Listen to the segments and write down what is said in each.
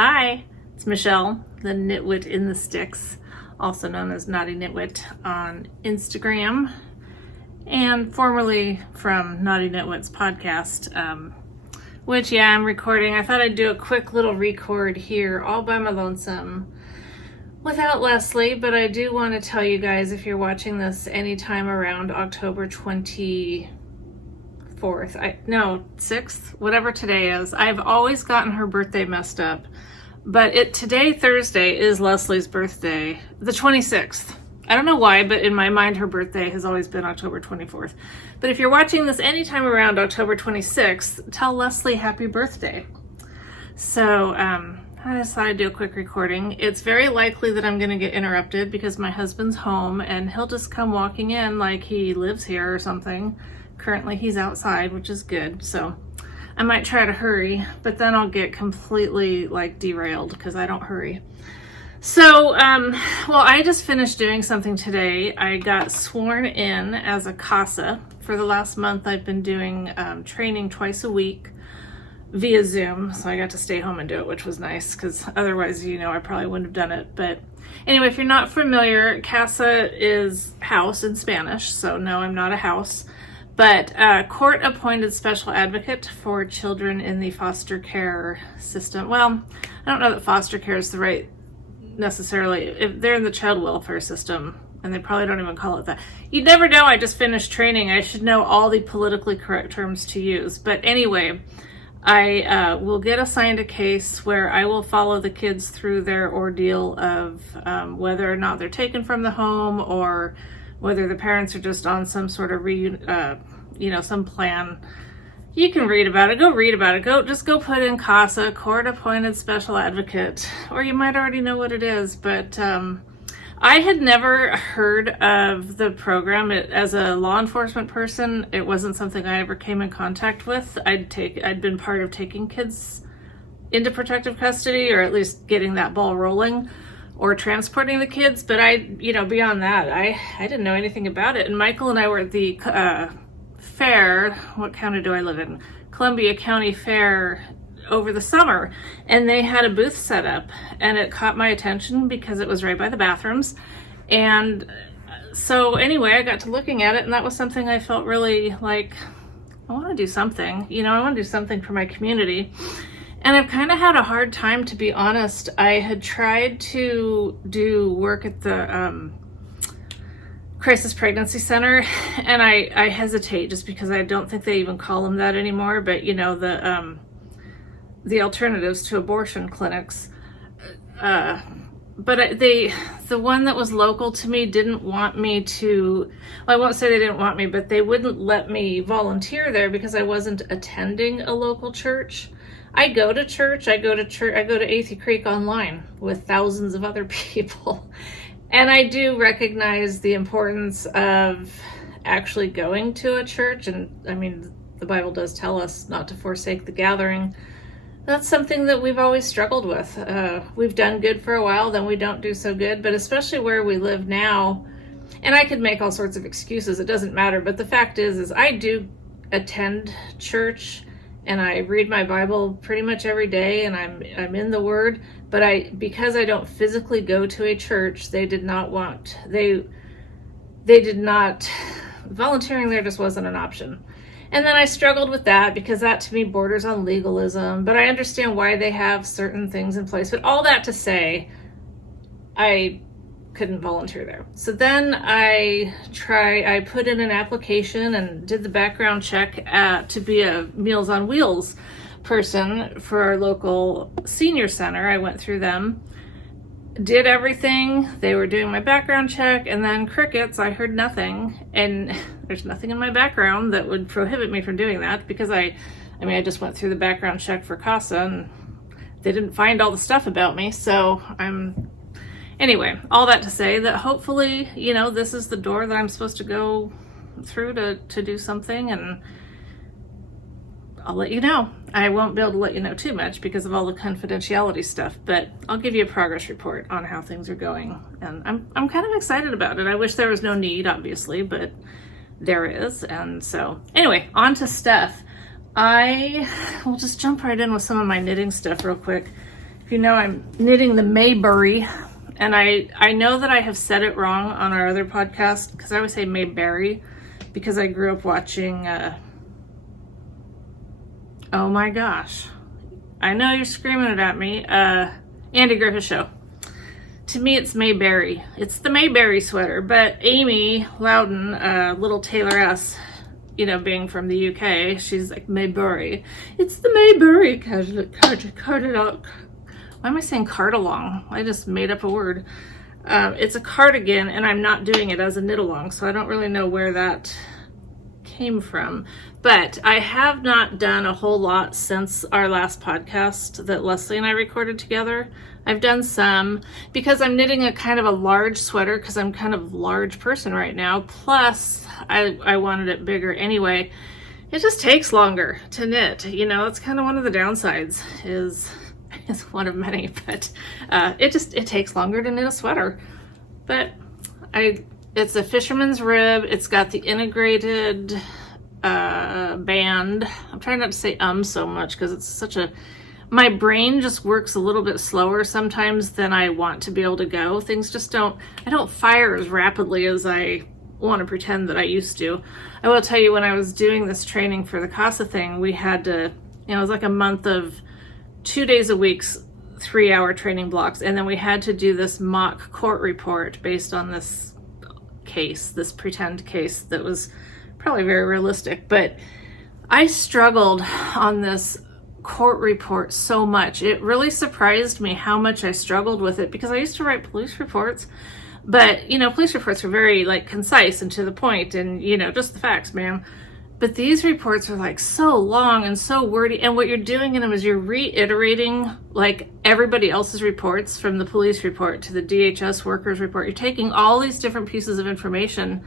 Hi, it's Michelle, the Knitwit in the Sticks, also known as Naughty Knitwit on Instagram, and formerly from Naughty Knitwit's podcast, which, yeah, I'm recording. I thought I'd do a quick little record here all by my lonesome without Leslie, but I do want to tell you guys, if you're watching this anytime around October 24th, 6th, whatever today is, I've always gotten her birthday messed up. But today, Thursday, is Leslie's birthday, the 26th. I don't know why, but in my mind, her birthday has always been October 24th. But if you're watching this anytime around October 26th, tell Leslie happy birthday. So I just thought I'd do a quick recording. It's very likely that I'm going to get interrupted because my husband's home and he'll just come walking in like he lives here or something. Currently, he's outside, which is good. So I might try to hurry, but then I'll get completely derailed because I don't hurry. So, well, I just finished doing something today. I got sworn in as a CASA. For the last month, I've been doing training twice a week via Zoom. So I got to stay home and do it, which was nice because otherwise, I probably wouldn't have done it. But anyway, if you're not familiar, CASA is house in Spanish. So no, I'm not a house. But court-appointed special advocate for children in the foster care system. Well, I don't know that foster care is the right necessarily. If they're in the child welfare system, and they probably don't even call it that. You never know. I just finished training. I should know all the politically correct terms to use. But anyway, I will get assigned a case where I will follow the kids through their ordeal of whether or not they're taken from the home or whether the parents are just on some sort of some plan. You can read about it. Go read about it. Just go put in CASA, court-appointed special advocate, or you might already know what it is. But I had never heard of the program. As a law enforcement person, it wasn't something I ever came in contact with. I'd been part of taking kids into protective custody, or at least getting that ball rolling, or transporting the kids, but beyond that, I didn't know anything about it. And Michael and I were at the fair. What county do I live in? Columbia County Fair over the summer, and they had a booth set up, and it caught my attention because it was right by the bathrooms. And so anyway, I got to looking at it, and that was something I felt really like, I want to do something. I want to do something for my community. And I've kind of had a hard time, to be honest. I had tried to do work at the Crisis Pregnancy Center, and I hesitate just because I don't think they even call them that anymore, but the alternatives to abortion clinics. But the one that was local to me didn't want me to, well, I won't say they didn't want me, but they wouldn't let me volunteer there because I wasn't attending a local church. I go to church, I go to Athey Creek online with thousands of other people. And I do recognize the importance of actually going to a church. And I mean, the Bible does tell us not to forsake the gathering. That's something that we've always struggled with. We've done good for a while, then we don't do so good. But especially where we live now, and I could make all sorts of excuses, it doesn't matter. But the fact is I do attend church, and I read my Bible pretty much every day, and I'm in the Word. But because I don't physically go to a church, they did not, volunteering there just wasn't an option. And then I struggled with that because that to me borders on legalism. But I understand why they have certain things in place. But all that to say, I couldn't volunteer there. So then I put in an application and did the background check to be a Meals on Wheels person for our local senior center. I went through them, did everything. They were doing my background check, and then crickets. I heard nothing, and there's nothing in my background that would prohibit me from doing that because I just went through the background check for CASA, and they didn't find all the stuff about me. So anyway, all that to say that hopefully, this is the door that I'm supposed to go through to do something, and I'll let you know. I won't be able to let you know too much because of all the confidentiality stuff, but I'll give you a progress report on how things are going. And I'm kind of excited about it. I wish there was no need, obviously, but there is. And so anyway, on to stuff. I will just jump right in with some of my knitting stuff real quick If you know, I'm knitting the Mayberry, and I know that I have said it wrong on our other podcast, because I always say Mayberry, because I grew up watching, oh my gosh, I know you're screaming it at me, Andy Griffith Show. To me, it's Mayberry. It's the Mayberry sweater, but Amy Loudon, little Taylor-S, you know, being from the UK, she's like, Mayberry. It's the Mayberry cardigan. Why am I saying card-along? I just made up a word. It's a cardigan, and I'm not doing it as a knit-along, so I don't really know where that came from. But I have not done a whole lot since our last podcast that Leslie and I recorded together. I've done some because I'm knitting a kind of a large sweater because I'm kind of a large person right now. Plus, I wanted it bigger anyway. It just takes longer to knit. You know, it's kind of one of the downsides is one of many, but it takes longer to knit a sweater. But it's a fisherman's rib. It's got the integrated band. I'm trying not to say so much because it's such a, my brain just works a little bit slower sometimes than I want to be able to go. Things just I don't fire as rapidly as I want to pretend that I used to. I will tell you, when I was doing this training for the CASA thing, we had to, you know, it was like a month of 2 days a week, 3-hour training blocks, and then we had to do this mock court report based on this case, this pretend case that was probably very realistic. But I struggled on this court report so much. It really surprised me how much I struggled with it, because I used to write police reports, but you know, police reports are very like concise and to the point, and you know, just the facts, ma'am. But these reports are like so long and so wordy, and what you're doing in them is you're reiterating like everybody else's reports, from the police report to the DHS workers report. You're taking all these different pieces of information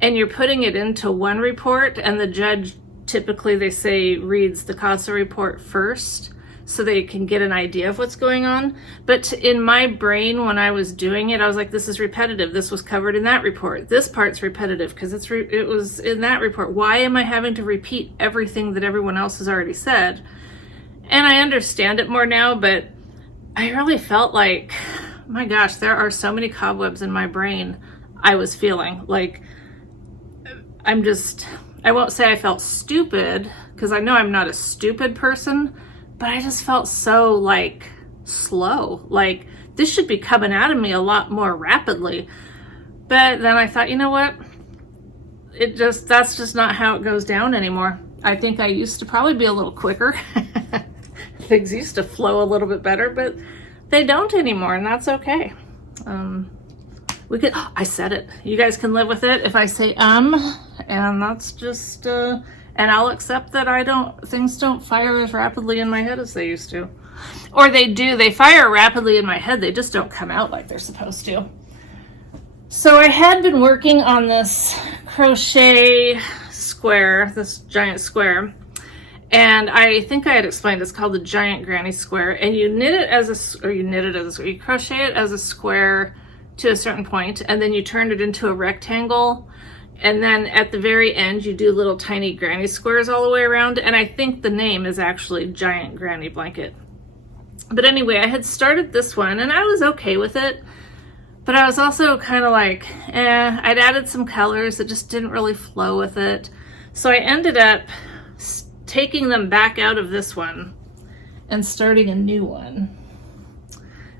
and you're putting it into one report, and the judge, typically they say, reads the CASA report first so they can get an idea of what's going on. But in my brain, when I was doing it, I was like, this is repetitive. This was covered in that report. This part's repetitive because it was in that report. Why am I having to repeat everything that everyone else has already said? And I understand it more now, but I really felt like, my gosh, there are so many cobwebs in my brain. I was feeling like, I won't say I felt stupid, because I know I'm not a stupid person, but I just felt so like slow. Like this should be coming out of me a lot more rapidly. But then I thought, you know what? That's just not how it goes down anymore. I think I used to probably be a little quicker. Things used to flow a little bit better, but they don't anymore, and that's okay. I said it. You guys can live with it if I say and that's just and I'll accept that things don't fire as rapidly in my head as they used to. Or they do. They fire rapidly in my head. They just don't come out like they're supposed to. So I had been working on this crochet square, this giant square, and I think I had explained it's called the Giant Granny Square, and you crochet it as a square to a certain point, and then you turn it into a rectangle, and then at the very end you do little tiny granny squares all the way around, and I think the name is actually Giant Granny Blanket. But anyway, I had started this one and I was okay with it, but I was also kind of like, I'd added some colors that just didn't really flow with it. So I ended up taking them back out of this one and starting a new one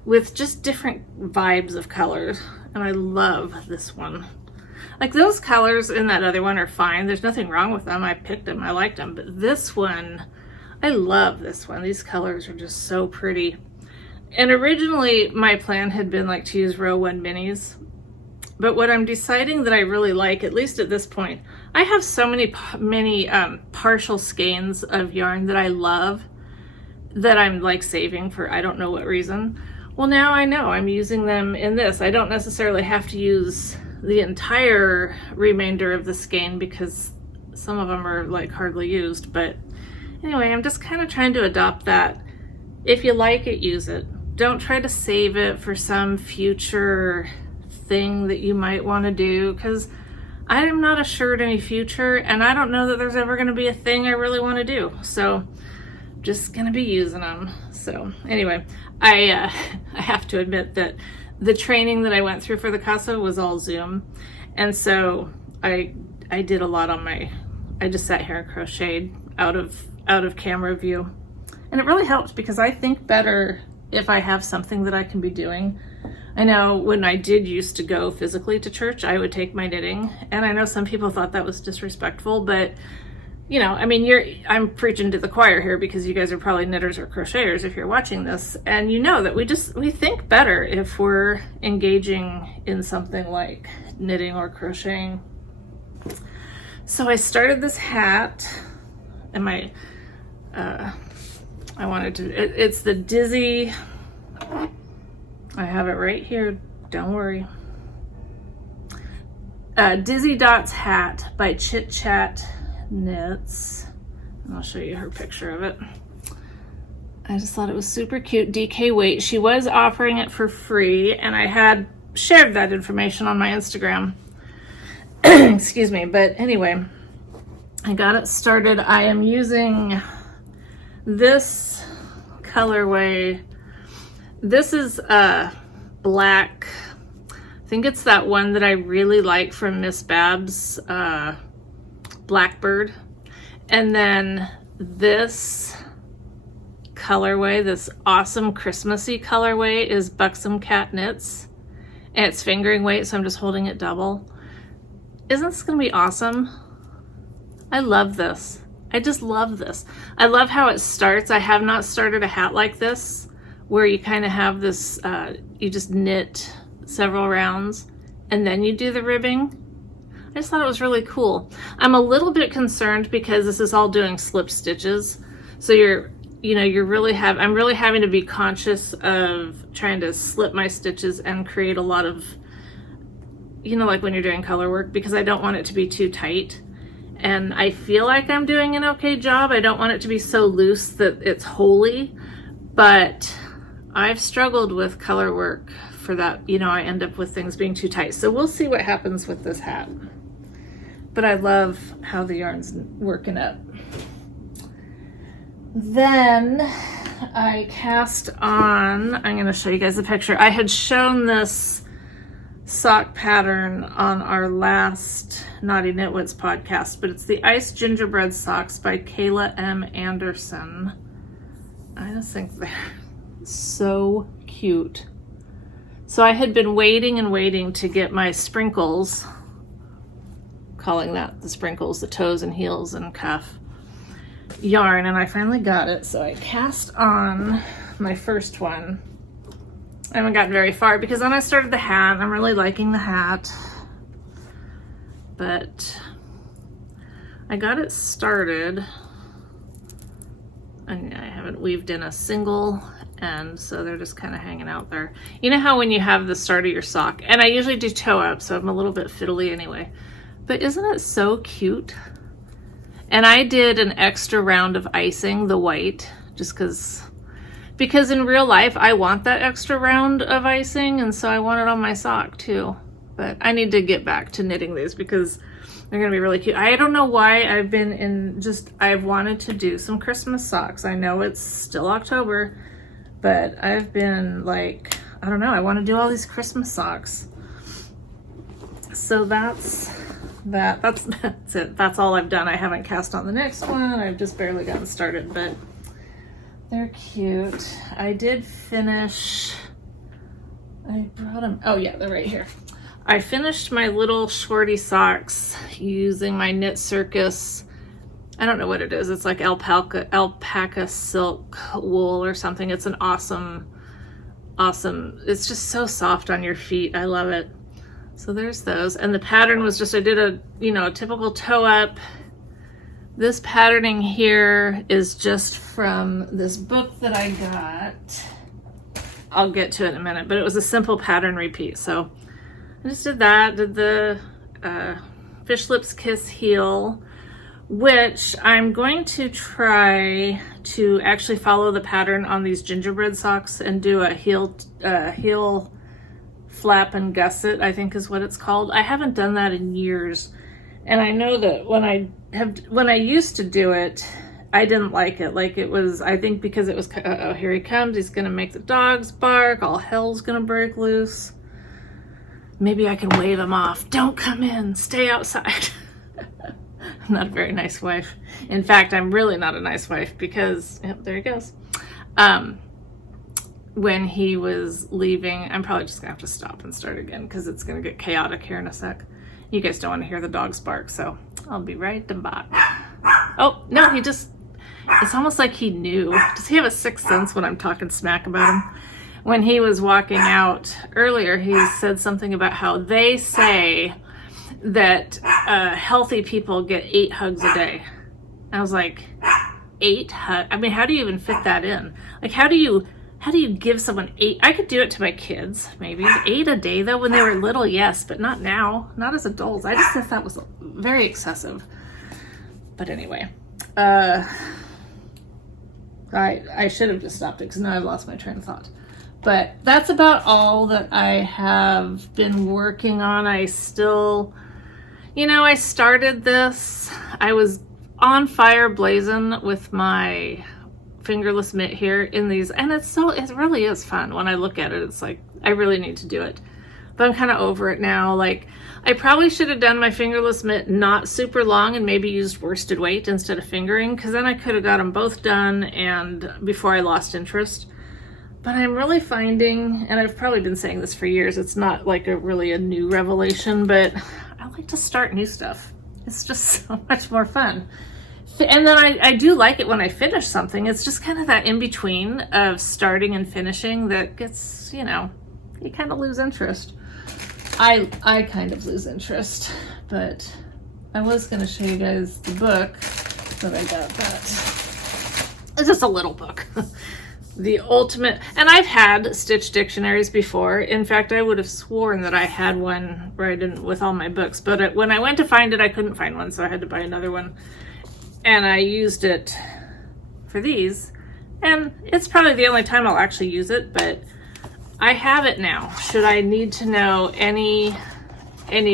with just different vibes of colors. And I love this one. Like those colors in that other one are fine. There's nothing wrong with them. I picked them. I liked them. But this one, I love this one. These colors are just so pretty. And originally my plan had been like to use row 1 minis. But what I'm deciding that I really like, at least at this point, I have so many partial skeins of yarn that I love that I'm like saving for I don't know what reason. Well, now I know I'm using them in this. I don't necessarily have to use the entire remainder of the skein because some of them are like hardly used. But anyway, I'm just kind of trying to adopt that. If you like it, use it. Don't try to save it for some future thing that you might want to do, because I am not assured any future, and I don't know that there's ever going to be a thing I really want to do. So just gonna be using them. So anyway, I have to admit that the training that I went through for the CASA was all Zoom, and so I did a lot on I just sat here and crocheted out of camera view, and it really helped because I think better if I have something that I can be doing. I know when I did used to go physically to church, I would take my knitting, and I know some people thought that was disrespectful, but you know, I mean, I'm preaching to the choir here because you guys are probably knitters or crocheters if you're watching this, and you know that we think better if we're engaging in something like knitting or crocheting. So I started this hat, and I wanted to, it's the Dizzy, I have it right here, don't worry. Dizzy Dots hat by Chit Chat Knits, and I'll show you her picture of it. I just thought it was super cute. KWIT, she was offering it for free, and I had shared that information on my Instagram. Excuse me, but anyway, I got it started. I am using this colorway. This is black. I think it's that one that I really like from Miss Babs, Blackbird. And then this colorway, this awesome Christmassy colorway, is Buxom Cat Knits, and it's fingering weight, so I'm just holding it double. Isn't this gonna be awesome? I love this. I just love this. I love how it starts. I have not started a hat like this where you kind of have this, you just knit several rounds and then you do the ribbing. I just thought it was really cool. I'm a little bit concerned because this is all doing slip stitches. So I'm really having to be conscious of trying to slip my stitches and create a lot of, like when you're doing color work, because I don't want it to be too tight. And I feel like I'm doing an okay job. I don't want it to be so loose that it's holy, but I've struggled with color work for that. I end up with things being too tight. So we'll see what happens with this hat. But I love how the yarn's working up. Then I cast on, I'm going to show you guys the picture. I had shown this sock pattern on our last Naughty Knitwits podcast, but it's the Ice Gingerbread Socks by Kayla M. Anderson. I just think they're so cute. So I had been waiting and waiting to get my sprinkles, calling that the sprinkles, the toes and heels and cuff yarn, and I finally got it. So I cast on my first one. I haven't gotten very far because then I started the hat. I'm really liking the hat, but I got it started and I haven't weaved in a single end, so they're just kind of hanging out there. You know how when you have the start of your sock, and I usually do toe up, so I'm a little bit fiddly anyway, but isn't it so cute? And I did an extra round of icing, the white, just because in real life I want that extra round of icing, and so I want it on my sock too. But I need to get back to knitting these because they're gonna be really cute. I don't know why I've wanted to do some Christmas socks. I know it's still October, but I've been like, I don't know, I want to do all these Christmas socks. So that's it. That's all I've done. I haven't cast on the next one. I've just barely gotten started, but they're cute. I did finish, I brought them, oh yeah, they're right here. I finished my little shorty socks using my Knit Circus. I don't know what it is. It's like alpaca silk wool or something. It's an awesome, it's just so soft on your feet. I love it. So there's those. And the pattern was just, I did a typical toe up. This patterning here is just from this book that I got. I'll get to it in a minute, but it was a simple pattern repeat. So I just did that, did the Fish Lips Kiss heel, which I'm going to try to actually follow the pattern on these gingerbread socks and do a heel flap and gusset, I think is what it's called. I haven't done that in years, and I know that when I used to do it, I didn't like it. Like it was, I think because it was, oh, here he comes. He's going to make the dogs bark. All hell's going to break loose. Maybe I can wave him off. Don't come in. Stay outside. I'm not a very nice wife. In fact, I'm really not a nice wife because, yep, there he goes. When he was leaving, I'm probably just going to have to stop and start again because it's going to get chaotic here in a sec. You guys don't want to hear the dogs bark, so I'll be right back. Oh, no, he just, it's almost like he knew. Does he have a sixth sense when I'm talking smack about him? When he was walking out earlier, he said something about how they say that healthy people get 8 hugs a day. I was like, 8 hugs? I mean, how do you even fit that in? Like, how do you give someone 8? I could do it to my kids, maybe. 8 a day, though, when they were little, yes, but not now. Not as adults. I just thought that was very excessive. But anyway, I should have just stopped it because now I've lost my train of thought. But that's about all that I have been working on. I still, I started this. I was on fire blazing with my fingerless mitt here in these, and it really is fun. When I look at it, it's like, I really need to do it. But I'm kind of over it now. Like, I probably should have done my fingerless mitt not super long and maybe used worsted weight instead of fingering, because then I could have got them both done and before I lost interest. But I'm really finding, and I've probably been saying this for years, it's not like really a new revelation, but I like to start new stuff. It's just so much more fun. And then I do like it when I finish something. It's just kind of that in-between of starting and finishing that gets, you kind of lose interest. I kind of lose interest, but I was going to show you guys the book, but I got that. It's just a little book. The ultimate, and I've had stitch dictionaries before. In fact, I would have sworn that I had one where I didn't with all my books, but when I went to find it, I couldn't find one, so I had to buy another one. And I used it for these, and it's probably the only time I'll actually use it, but I have it now. Should I need to know any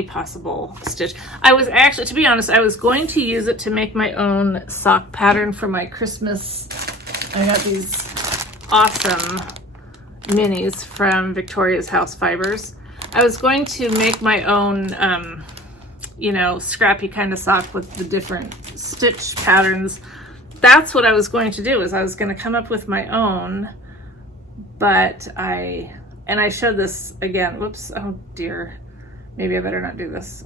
possible stitch? I was actually, to be honest, I was going to use it to make my own sock pattern for my Christmas. I got these awesome minis from Victoria's House Fibers. I was going to make my own, scrappy kind of sock with the different stitch patterns. That's what I was going to do, is I was going to come up with my own, but I showed this again. Whoops. Oh dear. Maybe I better not do this.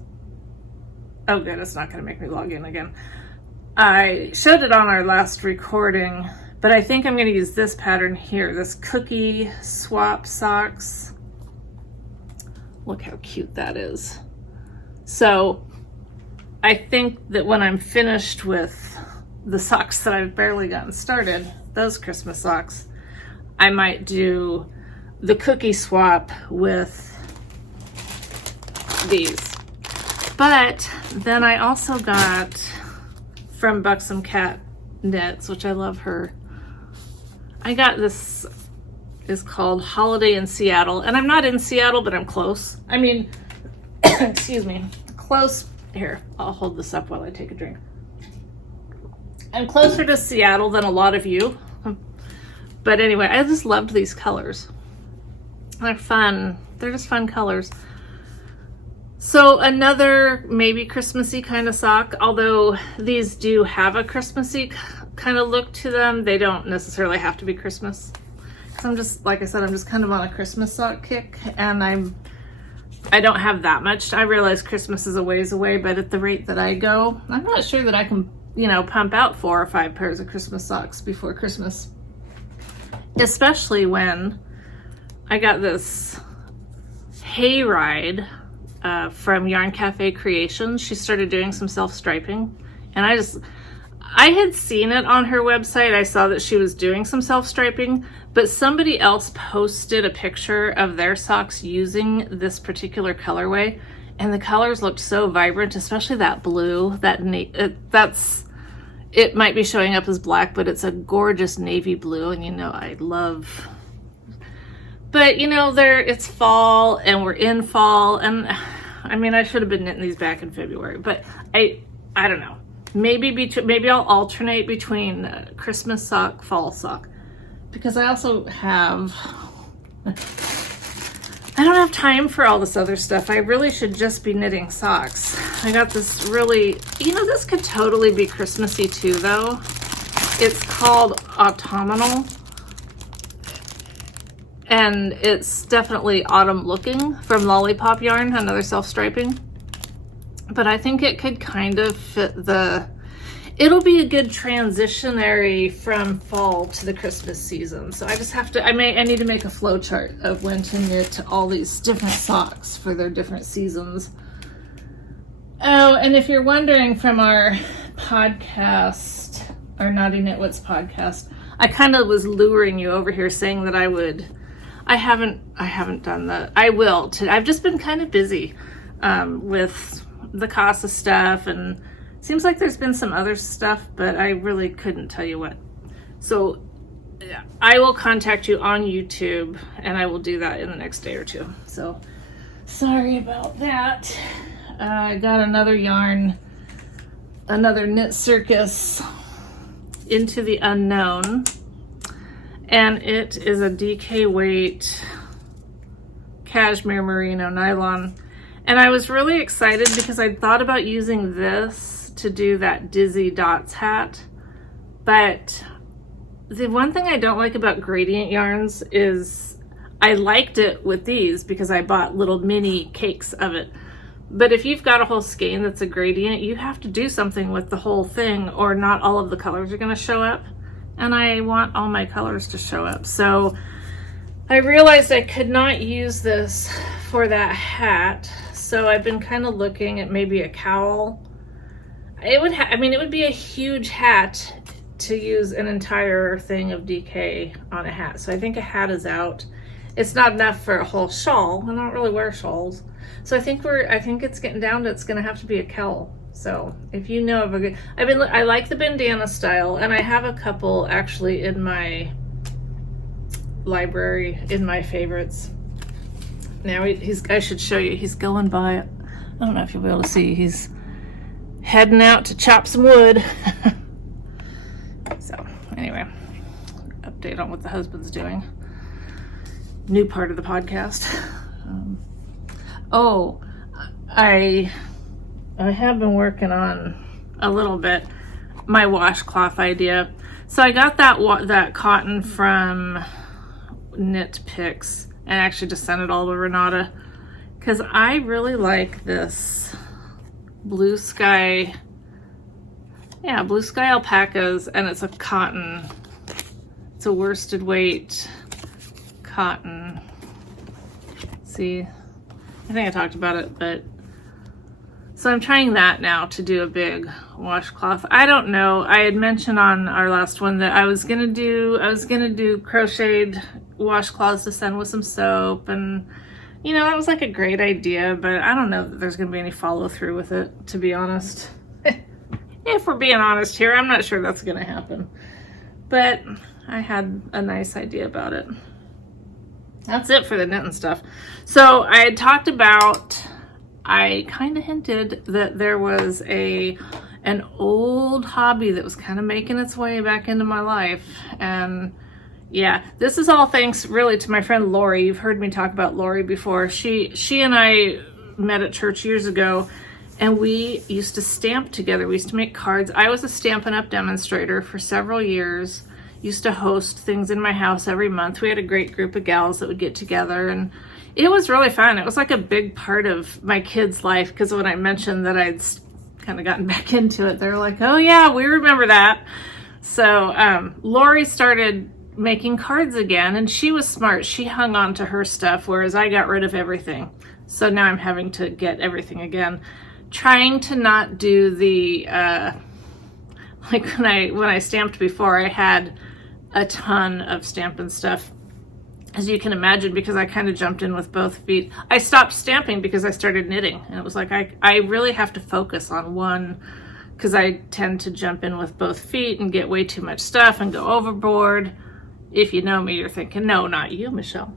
Oh good, it's not going to make me log in again. I showed it on our last recording, but I think I'm going to use this pattern here, this cookie swap socks. Look how cute that is. So I think that when I'm finished with the socks that I've barely gotten started, those Christmas socks, I might do the cookie swap with these. But then I also got from Buxom Cat Knits, which I love her. I got this, is called Holiday in Seattle, and I'm not in Seattle, but I'm close. I mean, excuse me, close. Here, I'll hold this up while I take a drink. I'm closer to Seattle than a lot of you. But anyway, I just loved these colors. They're fun. They're just fun colors. So another maybe Christmassy kind of sock, although these do have a Christmassy kind of look to them. They don't necessarily have to be Christmas. Because I'm just, like I said, I'm just kind of on a Christmas sock kick, and I don't have that much. I realize Christmas is a ways away, but at the rate that I go, I'm not sure that I can, pump out 4 or 5 pairs of Christmas socks before Christmas. Especially when I got this hayride from Yarn Cafe Creations. She started doing some self-striping, and I had seen it on her website. I saw that she was doing some self-striping, but somebody else posted a picture of their socks using this particular colorway, and the colors looked so vibrant, especially that blue. It might be showing up as black, but it's a gorgeous navy blue, and I love. But it's fall, and we're in fall, and I mean, I should have been knitting these back in February, but I don't know. maybe I'll alternate between Christmas sock, fall sock, because I also have, I don't have time for all this other stuff. I really should just be knitting socks. I got this really, this could totally be Christmassy too though. It's called Autumnal, and it's definitely autumn looking, from Lollipop Yarn, another self-striping. But I think it could kind of fit it'll be a good transitionary from fall to the Christmas season. So I just have to, I need to make a flow chart of when to knit all these different socks for their different seasons. Oh, and if you're wondering from our podcast, our Naughty Knitwits podcast, I kind of was luring you over here saying that I haven't done that. I will. I've just been kind of busy with the CASA stuff, and seems like there's been some other stuff, but I really couldn't tell you what. So I will contact you on YouTube, and I will do that in the next day or two. So sorry about that. I got another yarn, another Knit Circus Into the Unknown, and it is a KWIT cashmere merino nylon. And I was really excited because I thought about using this to do that Dizzy Dots hat. But the one thing I don't like about gradient yarns is I liked it with these because I bought little mini cakes of it. But if you've got a whole skein that's a gradient, you have to do something with the whole thing, or not all of the colors are going to show up. And I want all my colors to show up. So I realized I could not use this for that hat. So I've been kind of looking at maybe a cowl. It would be a huge hat to use an entire thing of DK on a hat. So I think a hat is out. It's not enough for a whole shawl. I don't really wear shawls. So I think it's getting down to, it's going to have to be a cowl. So if you know of a good, I like the bandana style, and I have a couple actually in my library in my favorites. Now I should show you, he's going by, I don't know if you'll be able to see, he's heading out to chop some wood. So anyway, update on what the husband's doing. New part of the podcast. I have been working on a little bit my washcloth idea. So I got that cotton from Knit Picks, and actually just sent it all to Renata because I really like this blue sky alpacas, and it's a cotton. It's a worsted weight cotton. See, I think I talked about it, but so I'm trying that now to do a big washcloth. I don't know. I had mentioned on our last one that I was gonna do crocheted washcloths to send with some soap, and that was like a great idea, but I don't know that there's gonna be any follow through with it, to be honest. If we're being honest here, I'm not sure that's gonna happen, but I had a nice idea about it. That's it for the knitting stuff. So I had talked about, I kind of hinted that there was an old hobby that was kind of making its way back into my life. And yeah, this is all thanks really to my friend Lori. You've heard me talk about Lori before. She and I met at church years ago, and we used to stamp together. We used to make cards. I was a Stampin' Up! Demonstrator for several years. Used to host things in my house every month. We had a great group of gals that would get together, and it was really fun. It was like a big part of my kids' life, because when I mentioned that I'd kind of gotten back into it, they were like, oh yeah, we remember that. So Lori started making cards again, and she was smart. She hung on to her stuff, whereas I got rid of everything. So now I'm having to get everything again. Trying to not do the, like when I stamped before, I had a ton of Stampin' stuff, as you can imagine, because I kind of jumped in with both feet. I stopped stamping because I started knitting, and it was like I really have to focus on one, because I tend to jump in with both feet and get way too much stuff and go overboard. If you know me, you're thinking, no, not you, Michelle.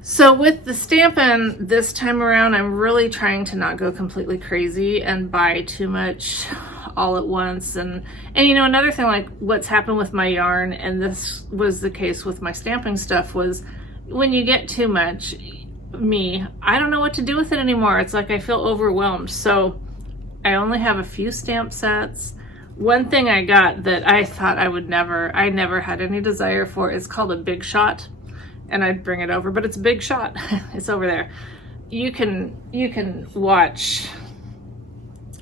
So with the Stampin' this time around, I'm really trying to not go completely crazy and buy too much all at once. And you know, another thing, like what's happened with my yarn, and this was the case with my stamping stuff, was when you get too much, I don't know what to do with it anymore. It's like I feel overwhelmed. So I only have a few stamp sets. One thing I got that I thought I never had any desire for, is called a Big Shot, and I'd bring it over, but it's a Big Shot. It's over there. You can watch,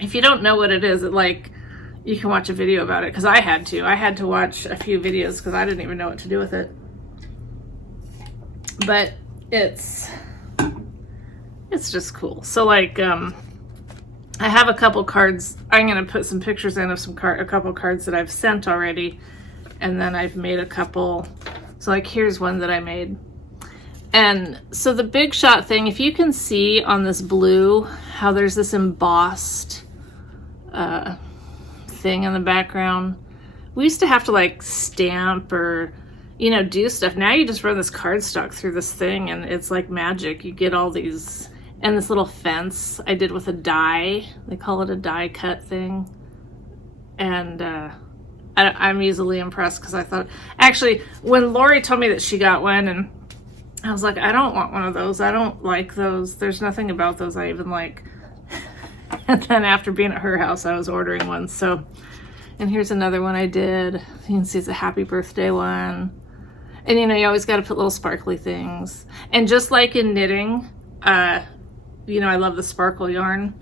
if you don't know what it is, you can watch a video about it, because I had to watch a few videos because I didn't even know what to do with it. But it's just cool. So like, I have a couple cards. I'm going to put some pictures in of a couple cards that I've sent already. And then I've made a couple. So like, here's one that I made. And so the Big Shot thing, if you can see on this blue, how there's this embossed thing in the background. We used to have to like stamp or, you know, do stuff. Now you just run this cardstock through this thing and it's like magic. You get all these, and this little fence I did with a die. They call it a die cut thing. And I'm easily impressed, because I thought, actually, when Lori told me that she got one, and I was like, I don't want one of those. I don't like those. There's nothing about those I even like. And then after being at her house, I was ordering one. So, and here's another one I did. You can see it's a happy birthday one. And you know, you always got to put little sparkly things. And just like in knitting, you know, I love the sparkle yarn.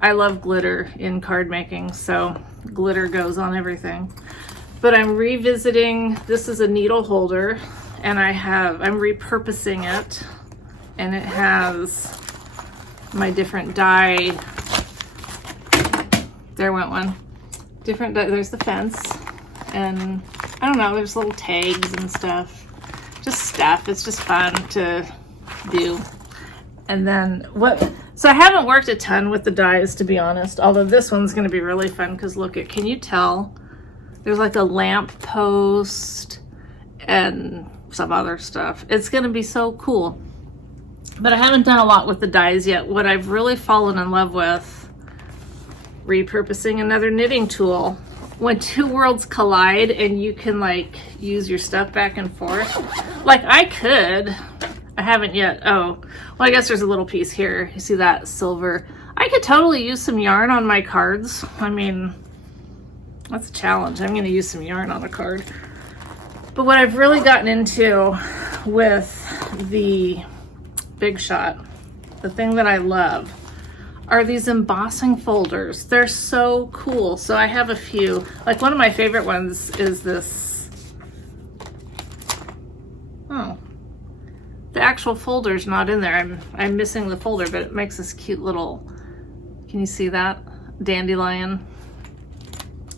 I love glitter in card making, so glitter goes on everything. But I'm revisiting, this is a needle holder, and I'm repurposing it, and it has my different die. There went one. Different die, there's the fence, and I don't know, there's little tags and stuff. Just stuff, it's just fun to do. And then so I haven't worked a ton with the dies, to be honest, although this one's going to be really fun, because look, can you tell? There's like a lamp post and some other stuff. It's going to be so cool. But I haven't done a lot with the dies yet. What I've really fallen in love with, repurposing another knitting tool. When two worlds collide and you can like use your stuff back and forth. Like I haven't yet. Oh, well, I guess there's a little piece here. You see that silver? I could totally use some yarn on my cards. I mean, that's a challenge. I'm going to use some yarn on a card. But what I've really gotten into with the Big Shot, the thing that I love, are these embossing folders. They're so cool. So I have a few. Like one of my favorite ones is this. Oh. The actual folder's not in there. I'm missing the folder, but it makes this cute little, can you see that? Dandelion.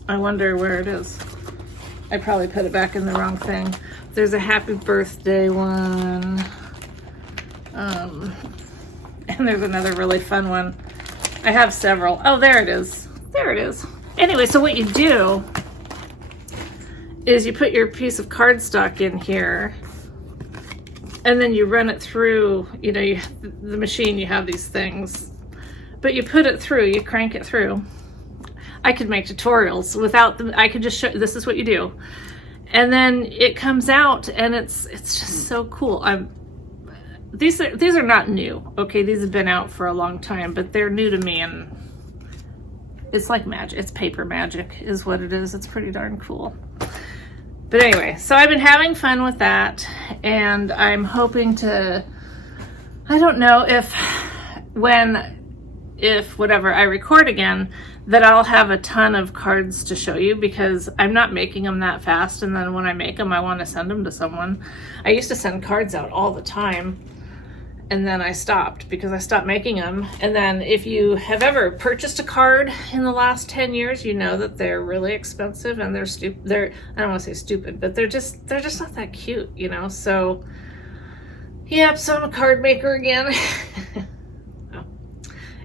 I wonder where it is. I probably put it back in the wrong thing. There's a happy birthday one. And there's another really fun one. I have several. Oh, there it is. There it is. Anyway, so what you do is you put your piece of cardstock in here, and then you run it through, you know, the machine, you have these things, but you put it through, you crank it through. I could make tutorials without them. I could just show, this is what you do. And then it comes out and it's just so cool. These are not new. Okay. These have been out for a long time, but they're new to me, and it's like magic. It's paper magic is what it is. It's pretty darn cool. But anyway, so I've been having fun with that, and I'm hoping to, I don't know if whatever I record again, that I'll have a ton of cards to show you, because I'm not making them that fast, and then when I make them, I want to send them to someone. I used to send cards out all the time, and then I stopped because I stopped making them. And then if you have ever purchased a card in the last 10 years, you know that they're really expensive, and they're I don't want to say stupid, but they're just not that cute, you know? So, yep, so I'm a card maker again. Oh.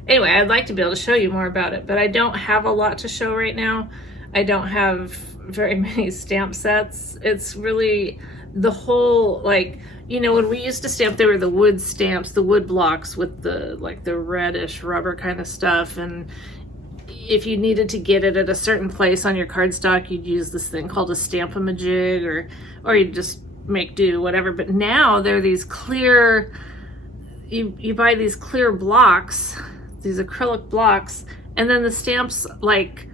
Anyway, I'd like to be able to show you more about it, but I don't have a lot to show right now. I don't have very many stamp sets. It's really the whole, like, you know, when we used to stamp, there were the wood stamps, the wood blocks with the, like, the reddish rubber kind of stuff. And if you needed to get it at a certain place on your cardstock, you'd use this thing called a stamp-a-majig, or you'd just make do, whatever. But now there are these clear, you buy these clear blocks, these acrylic blocks, and then the stamps, like,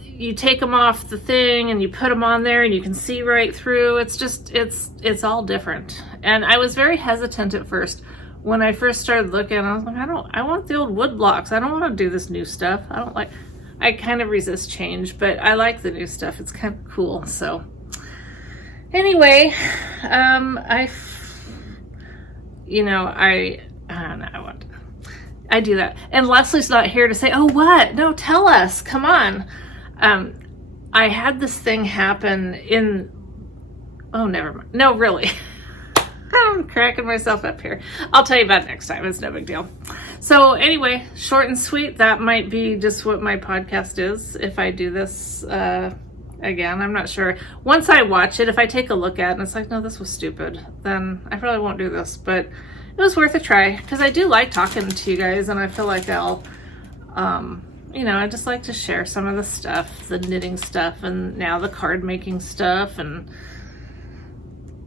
you take them off the thing and you put them on there and you can see right through. It's just, it's all different. And I was very hesitant at first. When I first started looking, I was like, I want the old wood blocks. I don't want to do this new stuff. I kind of resist change, but I like the new stuff. It's kind of cool. So anyway, I don't know what. I do that. And Leslie's not here to say, oh, what? No, tell us. Come on. I had this thing happen oh, never mind. No, really. I'm cracking myself up here. I'll tell you about it next time. It's no big deal. So anyway, short and sweet. That might be just what my podcast is if I do this again. I'm not sure. Once I watch it, if I take a look at it and it's like, no, this was stupid, then I probably won't do this. But it was worth a try because I do like talking to you guys, and I feel like I'll, I just like to share some of the stuff, the knitting stuff, and now the card making stuff, and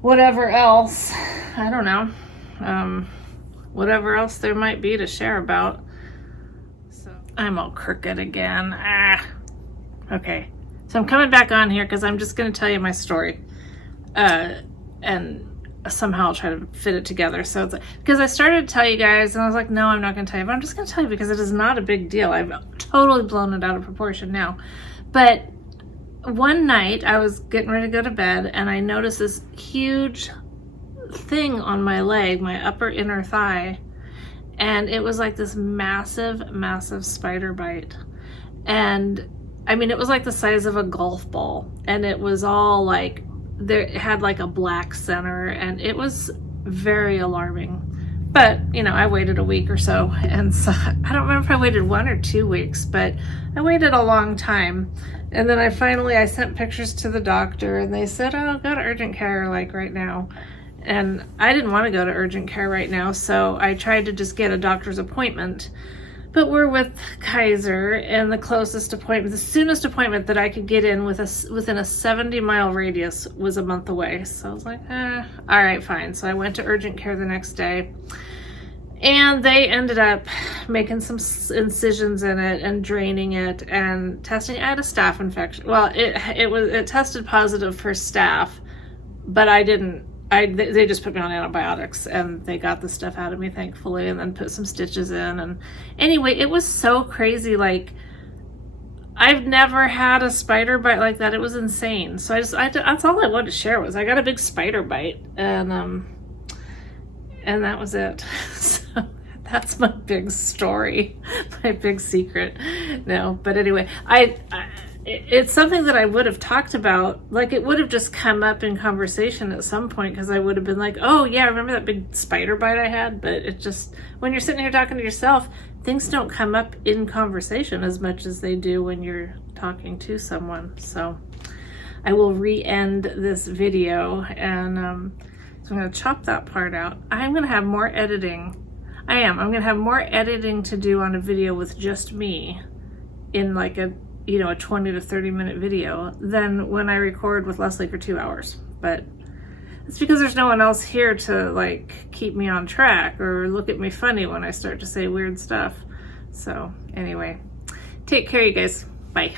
whatever else. I don't know. Whatever else there might be to share about. So I'm all crooked again. Okay. So I'm coming back on here because I'm just going to tell you my story. And somehow I'll try to fit it together. So it's because I started to tell you guys and I was like, no, I'm not going to tell you, but I'm just going to tell you because it is not a big deal. I've totally blown it out of proportion now. But one night I was getting ready to go to bed and I noticed this huge thing on my leg, my upper inner thigh. And it was like this massive, massive spider bite. And I mean, it was like the size of a golf ball. And it was all like, it had like a black center, and it was very alarming. But I waited a week or so, and so I don't remember if I waited 1 or 2 weeks, but I waited a long time. And then I sent pictures to the doctor, and they said, oh, go to urgent care like right now. And I didn't want to go to urgent care right now, so I tried to just get a doctor's appointment. But we're with Kaiser, and the closest appointment, the soonest appointment that I could get in within a 70-mile radius was a month away. So I was like, all right, fine. So I went to urgent care the next day, and they ended up making some incisions in it and draining it and testing. I had a staph infection. Well, it tested positive for staph, but they just put me on antibiotics and they got the stuff out of me, thankfully, and then put some stitches in. And anyway, it was so crazy. Like, I've never had a spider bite like that. It was insane. So that's all I wanted to share was I got a big spider bite, and that was it. So that's my big story, my big secret. No, but anyway, it's something that I would have talked about. Like, it would have just come up in conversation at some point because I would have been like, oh yeah, remember that big spider bite I had? But it just, when you're sitting here talking to yourself, things don't come up in conversation as much as they do when you're talking to someone. So I will re-end this video, and so I'm going to chop that part out. I'm going to have more editing. I'm going to have more editing to do on a video with just me in like a 20 to 30 minute video than when I record with Leslie for 2 hours. But it's because there's no one else here to like keep me on track or look at me funny when I start to say weird stuff. So anyway, take care, you guys. Bye.